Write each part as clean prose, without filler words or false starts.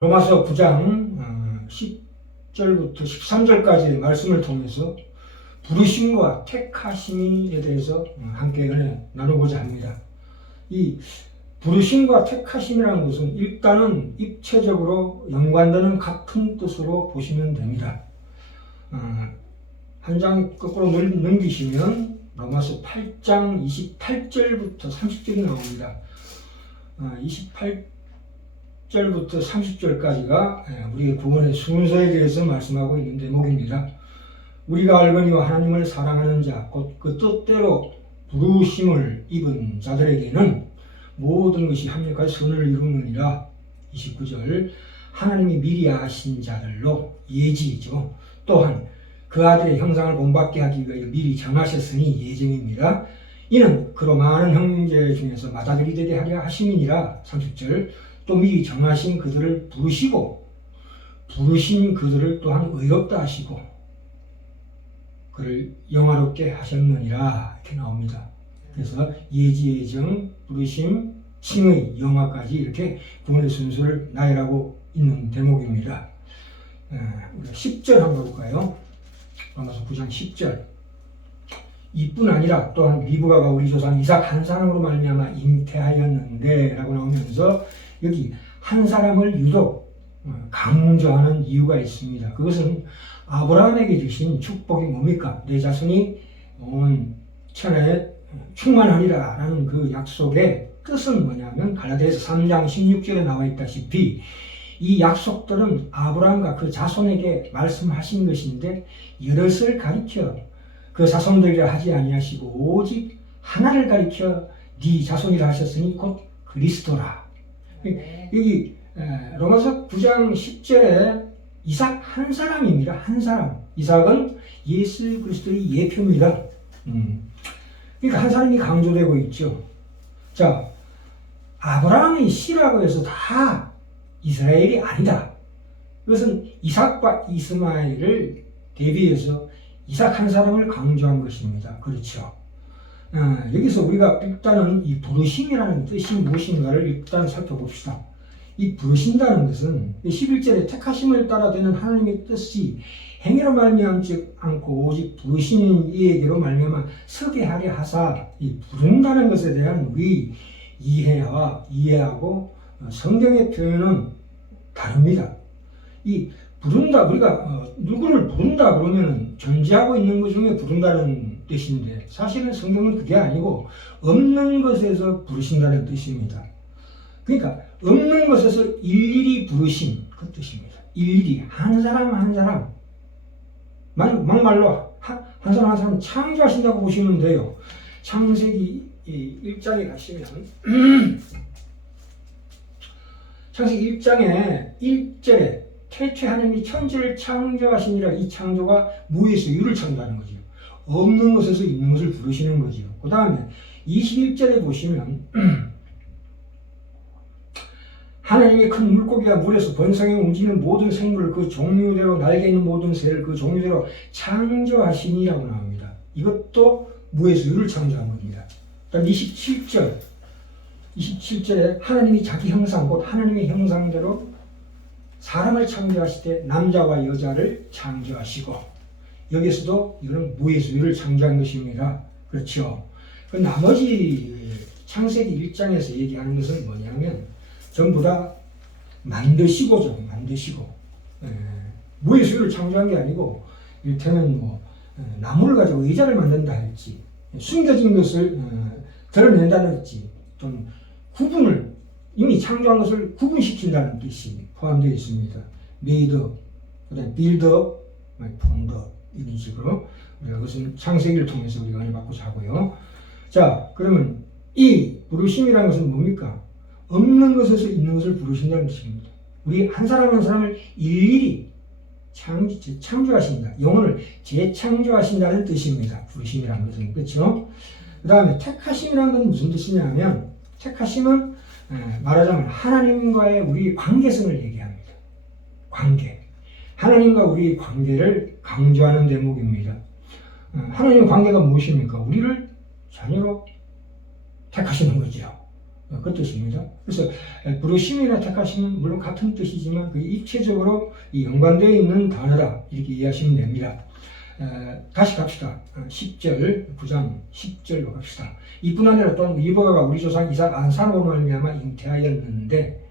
로마서 9장 10절부터 13절까지의 말씀을 통해서 부르심과 택하심에 대해서 함께 나누고자 합니다. 이 부르심과 택하심이라는 것은 일단은 입체적으로 연관되는 같은 뜻으로 보시면 됩니다. 한 장 거꾸로 넘기시면 로마서 8장 28절부터 30절이 나옵니다. 28절부터 30절까지가 우리의 구원의 순서에 대해서 말씀하고 있는 대목입니다. 우리가 알거니와 하나님을 사랑하는 자, 곧 그 뜻대로 부르심을 입은 자들에게는 모든 것이 합력하여 선을 이루느니라. 29절, 하나님이 미리 아신 자들로 예지죠. 또한 그 아들의 형상을 본받게 하기 위하여 미리 정하셨으니 예정입니다. 이는 그로 많은 형제 중에서 맏아들이 되게 하려 하심이니라. 30절, 또 미리 정하신 그들을 부르시고 부르신 그들을 또한 의롭다 하시고 그를 영화롭게 하셨느니라. 이렇게 나옵니다. 그래서 예지, 예정, 부르심, 칭의, 영화까지 이렇게 구원의 순서를 나열하고 있는 대목입니다. 우리가 10절 한번 볼까요? 로마서 9장 10절. 이뿐 아니라 또한 리브가가 우리 조상 이삭 한 사람으로 말미암아 잉태하였는데 라고 나오면서 여기 한 사람을 유독 강조하는 이유가 있습니다. 그것은 아브라함에게 주신 축복이 뭡니까? 내 자손이 온 천하에 충만하리라 라는 그 약속의 뜻은 뭐냐면 갈라디아서 3장 16절에 나와 있다시피 이 약속들은 아브라함과 그 자손에게 말씀하신 것인데 여럿을 가리켜 그 자손들이라 하지 아니하시고 오직 하나를 가리켜 네 자손이라 하셨으니 곧 그리스도라. 여기 로마서 9장 10절에 이삭 한 사람입니다. 한 사람. 이삭은 예수 그리스도의 예표입니다. 그러니까 한 사람이 강조되고 있죠. 자, 아브라함의 씨라고 해서 다 이스라엘이 아니다. 그것은 이삭과 이스마엘을 대비해서 이삭 한 사람을 강조한 것입니다. 그렇죠. 여기서 우리가 일단은 이 부르심이라는 뜻이 무엇인가를 일단 살펴봅시다. 이 부르신다는 것은 11절에 택하심을 따라 되는 하나님의 뜻이 행위로 말미암지 않고 오직 부르신 이에게로 말미암아 서게 하려 하사 이 부른다는 것에 대한 우리 이해하고 성경의 표현은 다릅니다. 이 부른다, 우리가 누구를 부른다 그러면 존재하고 있는 것 중에 부른다는 뜻인데 사실은 성경은 그게 아니고 없는 것에서 부르신다는 뜻입니다. 그러니까 없는 것에서 일일이 부르심 그 뜻입니다. 일일이 한 사람 한 사람 막말로 한 사람 한 사람 창조하신다고 보시면 돼요. 창세기 1장에 가시면 창세기 1장에 1절에 태초에 하나님이 천지를 창조하시니라. 이 창조가 무에서 유를 창조하는 거죠. 없는 것에서 있는 것을 부르시는 거죠. 그 다음에 21절에 보시면 하나님이 큰 물고기와 물에서 번성해 움직이는 모든 생물을 그 종류대로 날개 있는 모든 새를 그 종류대로 창조하시니라고 나옵니다. 이것도 무에서 유를 창조한 겁니다. 그다음 27절에 하나님이 자기 형상 곧 하나님의 형상대로 사람을 창조하실 때 남자와 여자를 창조하시고 여기서도 이거는 무에서 유를 창조한 것입니다. 그렇죠. 그 나머지 창세기 1장에서 얘기하는 것은 뭐냐면 전부 다 만드시고죠. 만드시고 무에서 유를 창조한 게 아니고 이를테면 나무를 가지고 의자를 만든다 할지 숨겨진 것을 드러낸다는 할지 좀 구분을 이미 창조한 것을 구분시킨다는 뜻이 포함되어 있습니다. made up, 그다음에 build up, formed up 이런 식으로 우리가 그것은 창세기를 통해서 우리가 은혜 받고 자고요. 자, 그러면 이 부르심이라는 것은 뭡니까? 없는 것에서 있는 것을 부르신다는 뜻입니다. 우리 한 사람 한 사람을 일일이 창조하신다. 영혼을 재창조하신다는 뜻입니다. 부르심이라는 것은. 그렇죠? 그 다음에 택하심이라는 건 무슨 뜻이냐면 택하심은 말하자면 하나님과의 우리 관계성을 얘기합니다. 관계. 하나님과 우리의 관계를 강조하는 대목입니다. 하나님의 관계가 무엇입니까? 우리를 자녀로 택하시는 거죠. 그 뜻입니다. 그래서 부르심이나 택하심은 물론 같은 뜻이지만 그 입체적으로 연관되어 있는 단어다 이렇게 이해하시면 됩니다. 다시 갑시다. 10절 9장 10절로 갑시다. 이뿐 아니라 또한 리브가가 우리 조상 이삭 안산으로 말미암아 잉태하였는데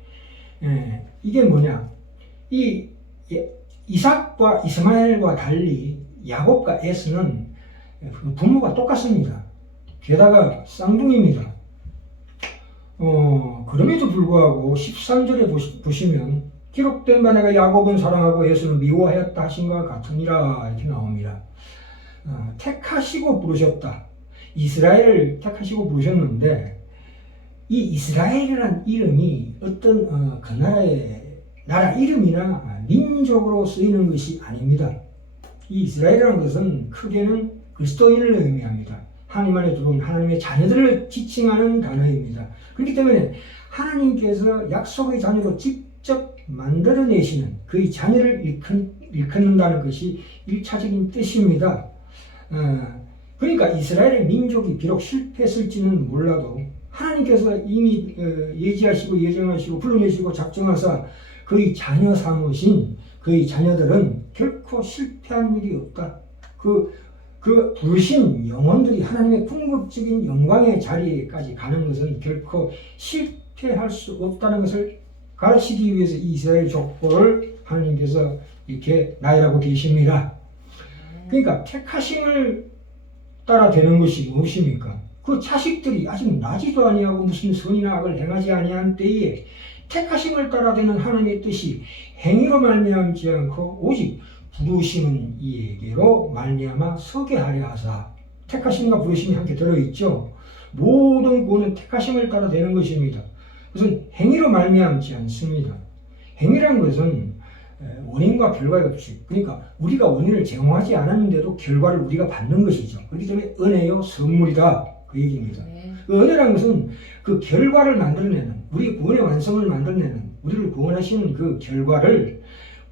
이게 뭐냐? 이 이삭과 이스마엘과 달리 야곱과 에서는 부모가 똑같습니다. 게다가 쌍둥이입니다. 그럼에도 불구하고 13절에 보시면 기록된 바 내가 야곱은 사랑하고 에서는 미워하였다 하신 것 같으니라 이렇게 나옵니다. 택하시고 부르셨다. 이스라엘을 택하시고 부르셨는데 이 이스라엘이라는 이름이 어떤 그 나라의 나라 이름이나 민족으로 쓰이는 것이 아닙니다. 이 이스라엘이라는 것은 크게는 그리스도인을 의미합니다. 하나님 안에 들어온 하나님의 자녀들을 지칭하는 단어입니다. 그렇기 때문에 하나님께서 약속의 자녀로 직접 만들어내시는 그의 자녀를 일컫는다는 것이 1차적인 뜻입니다. 그러니까 이스라엘의 민족이 비록 실패했을지는 몰라도 하나님께서 이미 예지하시고 예정하시고 불러내시고 작정하사 그의 자녀 삼으신 그의 자녀들은 결코 실패한 일이 없다. 그 부르신 영혼들이 하나님의 궁극적인 영광의 자리에까지 가는 것은 결코 실패할 수 없다는 것을 가르치기 위해서 이스라엘 족보를 하나님께서 이렇게 나열하고 계십니다. 그러니까 택하심을 따라 되는 것이 무엇입니까? 그 자식들이 아직 나지도 아니하고 무슨 선이나 악을 행하지 아니한 때에 택하심을 따라 되는 하나님의 뜻이 행위로 말미암지 않고 오직 부르심은 이에게로 말미암아 서게 하려 하사. 택하심과 부르심이 함께 들어있죠. 모든 구원은 택하심을 따라 되는 것입니다. 그것은 행위로 말미암지 않습니다. 행위란 것은 원인과 결과의 법칙. 그러니까 우리가 원인을 제공하지 않았는데도 결과를 우리가 받는 것이죠. 그렇기 때문에 은혜요 선물이다 그 얘기입니다. 그 은혜란 것은 그 결과를 만들어내는 우리 구원의 완성을 만들어내는 우리를 구원하시는 그 결과를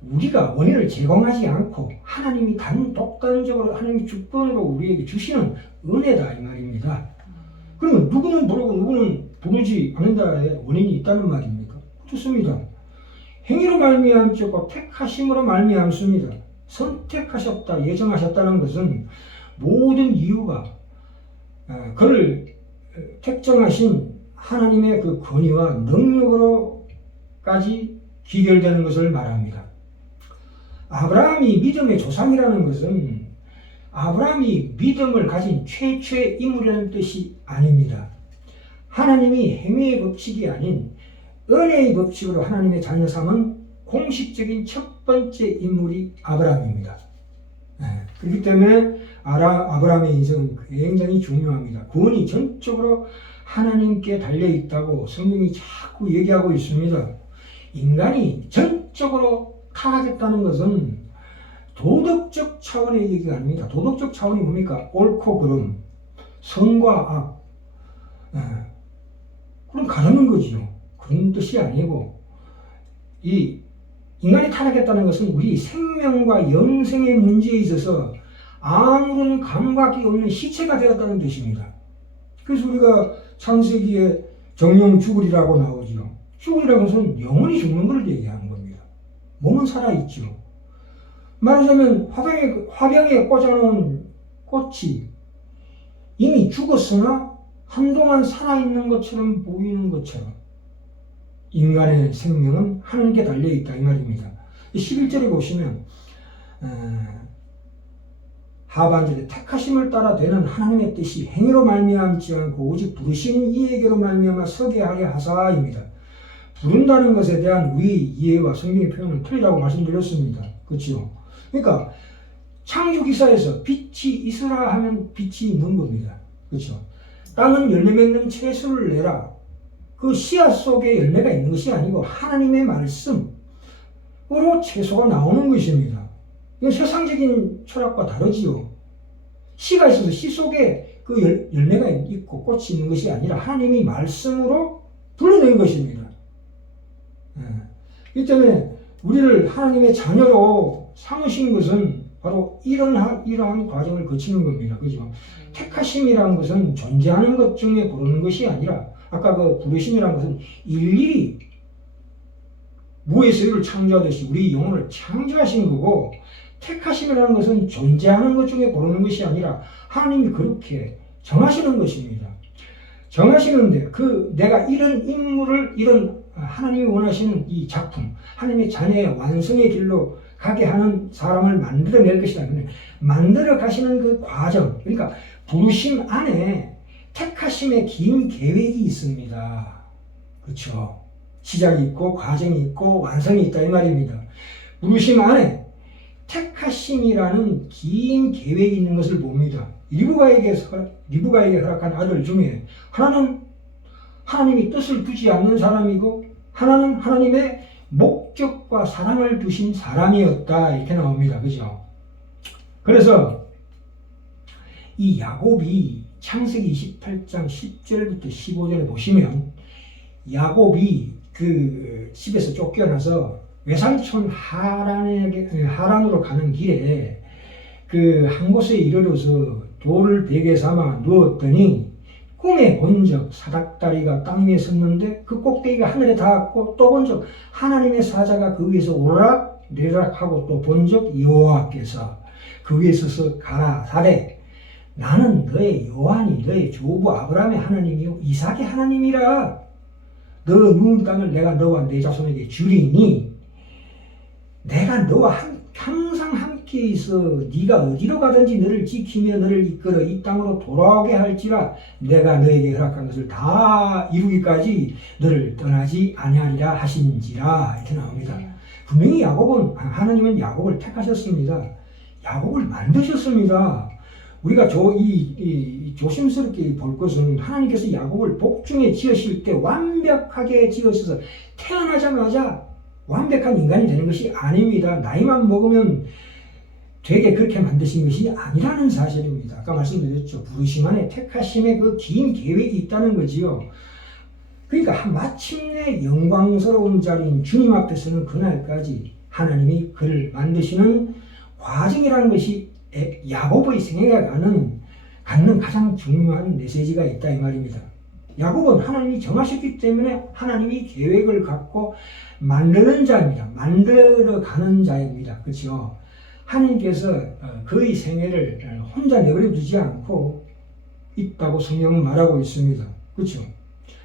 우리가 원인을 제공하지 않고 하나님이 독단적으로 하나님의 주권으로 우리에게 주시는 은혜다 이 말입니다. 그러면 누구는 부르고 누구는 부르지 않는다에 원인이 있다는 말입니까? 좋습니다. 행위로 말미암지 않고 택하심으로 말미암습니다. 선택하셨다 예정하셨다는 것은 모든 이유가 그를 택정하신 하나님의 그 권위와 능력으로까지 기결되는 것을 말합니다. 아브라함이 믿음의 조상이라는 것은 아브라함이 믿음을 가진 최초의 인물이라는 뜻이 아닙니다. 하나님이 행위의 법칙이 아닌 은혜의 법칙으로 하나님의 자녀 삼은 공식적인 첫 번째 인물이 아브라함입니다. 그렇기 때문에 아브라함의 인생은 굉장히 중요합니다. 구원이 전적으로 하나님께 달려있다고 성경이 자꾸 얘기하고 있습니다. 인간이 전적으로 타락했다는 것은 도덕적 차원의 얘기가 아닙니다. 도덕적 차원이 뭡니까? 옳고 그름, 선과 악. 그럼 가르는 거죠. 그런 뜻이 아니고 이 인간이 타락했다는 것은 우리 생명과 영생의 문제에 있어서 아무런 감각이 없는 시체가 되었다는 뜻입니다. 그래서 우리가 창세기에 정령 죽으리라고 나오죠. 죽으리라는 것은 영혼이 죽는 것을 얘기하는 겁니다. 몸은 살아있죠. 말하자면 화병에 꽂아놓은 꽃이 이미 죽었으나 한동안 살아있는 것처럼 보이는 것처럼 인간의 생명은 하나님께 달려있다 이 말입니다. 11절에 보시면 하반절에 택하심을 따라 되는 하나님의 뜻이 행위로 말미암지 않고 오직 부르신 이에게로 말미암아 서게 하려 하사입니다. 부른다는 것에 대한 위 이해와 성경의 표현은 틀리다고 말씀드렸습니다. 그렇죠? 그러니까 창조기사에서 빛이 있으라 하면 빛이 있는 겁니다. 그렇죠? 땅은 열매 맺는 채소를 내라. 그 씨앗 속에 열매가 있는 것이 아니고 하나님의 말씀으로 채소가 나오는 것입니다. 이건 세상적인 철학과 다르지요. 씨가 있어서 씨 속에 그 열매가 있고 꽃이 있는 것이 아니라 하나님이 말씀으로 불러낸 것입니다. 이 때문에 우리를 하나님의 자녀로 삼으신 것은 바로 이러한 과정을 거치는 겁니다. 그죠? 택하심이라는 것은 존재하는 것 중에 고르는 것이 아니라 아까 그 부르심이라는 것은 일일이 무에서 유를 창조하듯이 우리 영혼을 창조하신 거고, 택하심이라는 것은 존재하는 것 중에 고르는 것이 아니라 하나님이 그렇게 정하시는 것입니다. 정하시는데 내가 이런 인물을 이런 하나님이 원하시는 이 작품, 하나님의 자녀의 완성의 길로 가게 하는 사람을 만들어낼 것이다. 만들어 가시는 그 과정, 그러니까 부르심 안에 택하심의 긴 계획이 있습니다. 그렇죠? 시작이 있고 과정이 있고 완성이 있다 이 말입니다. 부르심 안에 택하심이라는 긴 계획이 있는 것을 봅니다. 리브가에게 허락한 아들 중에 하나는 하나님이 뜻을 두지 않는 사람이고, 하나는 하나님의 목적과 사랑을 두신 사람이었다 이렇게 나옵니다. 그죠? 그래서 이 야곱이 창세기 28장 10절부터 15절에 보시면, 야곱이 그 집에서 쫓겨나서 외삼촌 하란으로 가는 길에 그 한 곳에 이르러서 돌을 베개 삼아 누웠더니 꿈에 본 적 사닥다리가 땅 위에 섰는데 그 꼭대기가 하늘에 닿았고, 또 본 적 하나님의 사자가 그 위에서 오르락 내리락 하고, 또 본 적 여호와께서 그 위에 서서 가라사대 나는 너의 여호와니 너의 조부 아브라함의 하나님이요 이삭의 하나님이라. 너 누운 땅을 내가 너와 내 자손에게 주리니 내가 너와 항상 함께 있어 네가 어디로 가든지 너를 지키며 너를 이끌어 이 땅으로 돌아오게 할지라. 내가 너에게 허락한 것을 다 이루기까지 너를 떠나지 아니하리라 하신지라. 이렇게 나옵니다. 분명히 하나님은 야곱을 택하셨습니다. 야곱을 만드셨습니다. 우리가 조심스럽게 볼 것은, 하나님께서 야곱을 복중에 지으실 때 완벽하게 지으셔서 태어나자마자 완벽한 인간이 되는 것이 아닙니다. 나이만 먹으면 되게 그렇게 만드신 것이 아니라는 사실입니다. 아까 말씀드렸죠. 부르심 안에 택하심의 그 긴 계획이 있다는 거지요. 그러니까 마침내 영광스러운 자리인 주님 앞에서는 그날까지 하나님이 그를 만드시는 과정이라는 것이 야곱의 생애가 갖는 가장 중요한 메시지가 있다 이 말입니다. 야곱은 하나님이 정하셨기 때문에 하나님이 계획을 갖고 만드는 자입니다. 만들어가는 자입니다. 그렇죠? 하나님께서 그의 생애를 혼자 내버려 두지 않고 있다고 성경은 말하고 있습니다. 그렇죠?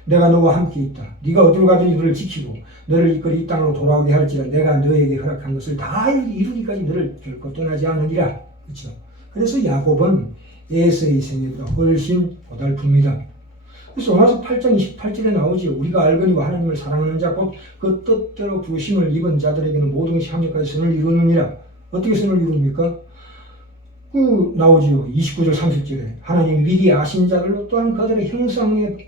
내가 너와 함께 있다. 네가 어디로 가든지 너를 지키고 너를 이끌어 이 땅으로 돌아오게 할지라. 내가 너에게 허락한 것을 다 이루기까지 너를 결코 떠나지 않으리라. 그렇죠? 그래서 야곱은 에서의 생애보다 훨씬 고달픕니다. 그래서 로마서 8장 28절에 나오지. 우리가 알거니와 하나님을 사랑하는 자 곧 그 뜻대로 부르심을 입은 자들에게는 모든 것이 합력하여 선을 이루느니라. 어떻게 선을 이룹니까? 나오지요. 29절 30절에 하나님 미리 아신 자들로 또한 그들의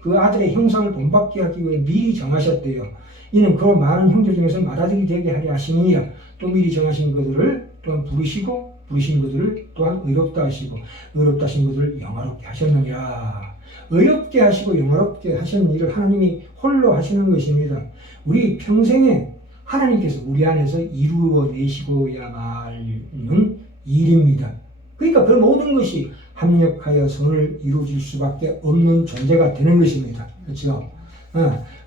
그 아들의 형상을 본받게 하기 위해 미리 정하셨대요. 이는 그로 많은 형제 중에서 맏아들이 되게 하려 하심이니라. 또 미리 정하신 것들을 또한 부르시고 부르신 것들을 또한 의롭다 하시고 의롭다 하신 것들을 영화롭게 하셨느니라. 의롭게 하시고 영화롭게 하시는 일을 하나님이 홀로 하시는 것입니다. 우리 평생에 하나님께서 우리 안에서 이루어내시고야 마는 일입니다. 그러니까 그 모든 것이 합력하여 선을 이루어질 수밖에 없는 존재가 되는 것입니다. 그렇죠?